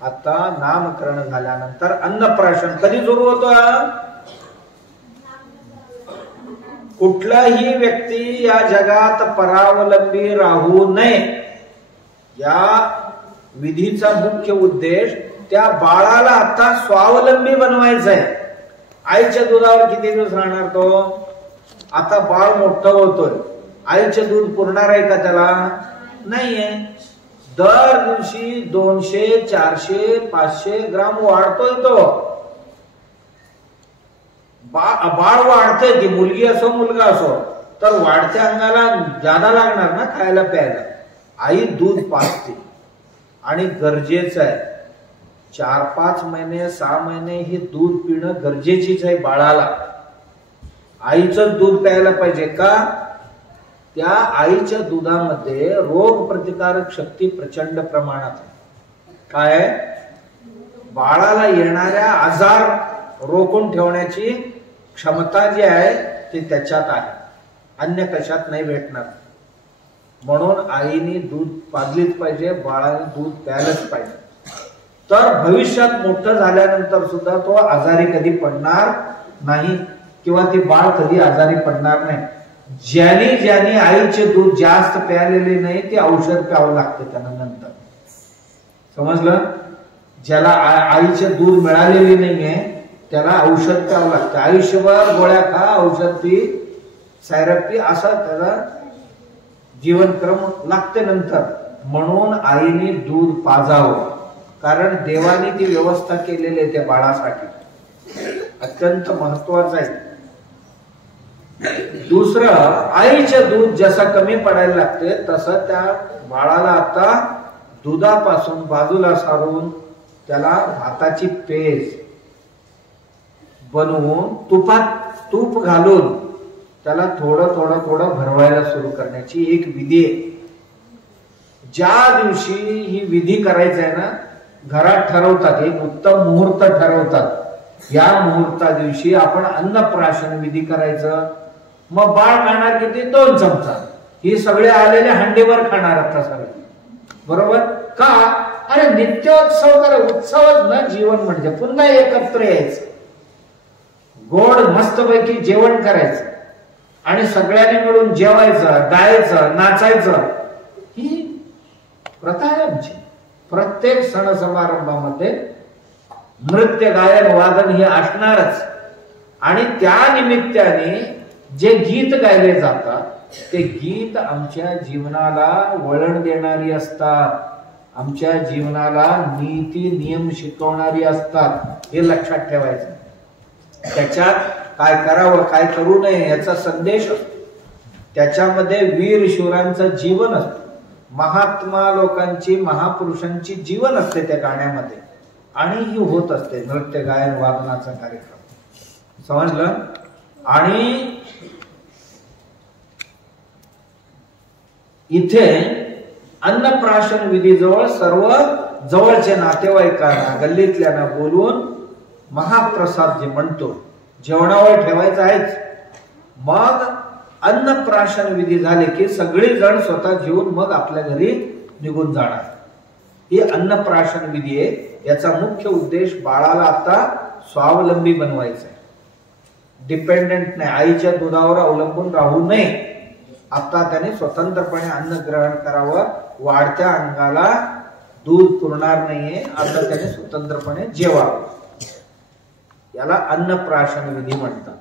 आता नामकरण झाल्यानंतर अन्नप्राशन कधी सुरू होतं? कुठलाही व्यक्ती या जगात परावलंबी राहू नये या विधीचा मुख्य उद्देश त्या बाळाला आता स्वावलंबी बनवायचा आहे. आईच्या दुधावर किती दिवस राहणार तो? आता बाळ मोठं होतोय, आईचे दूध पुरणार आहे का त्याला? नाहीये. दर दिवशी 200, 400, 500 ग्राम वाढतोय तो. बाळ वाढतंय, ती मुलगी असो मुलगा असो, तर वाढत्या अंगाला जादा लागणार ना खायला प्यायला. आई दूध पाजते आणि गरजेचं आहे. 4-5 महिने 6 महिने हे दूध पिणं गरजेचीच आहे बाळाला. आईचं दूध प्यायला पाहिजे का? त्या आईच्या दुधामध्ये रोग प्रतिकारक शक्ती प्रचंड प्रमाणात आहे. काय? बाळाला येणाऱ्या आजार रोखून ठेवण्याची क्षमता जी आहे ती त्याच्यात आहे, अन्य कशात नाही भेटणार. म्हणून आईने दूध पाजलीच पाहिजे, बाळाने दूध प्यायलाच पाहिजे. तर भविष्यात मोठं झाल्यानंतर सुद्धा तो आजारी कधी पडणार नाही किंवा ती बाळ कधी आजारी पडणार नाही. ज्याने आईचे दूध जास्त प्यालेले नाही ते औषध प्यावं लागतं त्यांना नंतर. समजलं? ज्याला आईचे दूध मिळालेले नाहीये त्याला औषध प्यावं लागतं. आयुष्यभर गोळ्या खा, औषध पी, सायरप पी, असा त्याला जीवनक्रम लागते नंतर. म्हणून आईने दूध पाजावं, कारण देवाने ती व्यवस्था केलेली आहे त्या बाळासाठी. अत्यंत महत्वाचं आहे. दुसरं, आईचं दूध जसं कमी पडायला लागते तसं त्या बाळाला आता दुधापासून बाजूला सारून त्याला भाताची पेज बनवून तूप घालून त्याला थोडं थोडं थोडं भरवायला सुरू करण्याची एक विधी आहे. ज्या दिवशी ही विधी करायची आहे ना, घरात ठरवतात, एक उत्तम मुहूर्त ठरवतात. या मुहूर्ता दिवशी आपण अन्नप्राशन विधी करायचं. मग बाळ खाणार किती? 2 चमचा. ही सगळे आलेले हंडीवर खाणार आता सगळे. बरोबर का? अरे नित्योत्सव करा, उत्सवच ना जीवन म्हणजे. पुन्हा एकत्र यायचं, गोड मस्तपैकी जेवण करायचं आणि सगळ्यांनी मिळून जेवायचं, गायचं, नाचायचं. ही प्रथा आहे आमची. प्रत्येक सण समारंभामध्ये नृत्य, गायन, वादन हे असणारच. आणि त्या निमित्ताने जे गीत गायले जातात ते गीत आमच्या जीवनाला वळण देणारी असतात, आमच्या जीवनाला नीती नियम शिकवणारी असतात. हे लक्षात ठेवायचं. त्याच्यात काय करावं, काय करू नये याचा संदेश असतो. त्याच्यामध्ये वीर शूरांचं जीवन असतं, महात्मा लोकांची, महापुरुषांची जीवन असते त्या गाण्यामध्ये. आणि ही होत असते नृत्य, गायन, वादनाचा कार्यक्रम. समजलं? आणि इथे अन्नप्राशन विधीजवळ सर्व जवळचे नातेवाईकांना, गल्लीतल्यांना बोलवून महाप्रसाद जे म्हणतो जेवणावर ठेवायचं आहेच. मग अन्नप्राशन विधी झाले की सगळे जण स्वतः जेवून मग आपल्या घरी निघून जाणार. ही अन्नप्राशन विधी आहे. याचा मुख्य उद्देश बाळाला आता स्वावलंबी बनवायचा आहे, डिपेंडेंट नाही, आईच्या दुधावर अवलंबून राहू नये. आता त्याने स्वतंत्रपणे अन्न ग्रहण करावं. वाढत्या अंगाला दूध पुरणार नाहीये, आता त्याने स्वतंत्रपणे जेवावं. याला अन्नप्राशन विधी म्हणतात.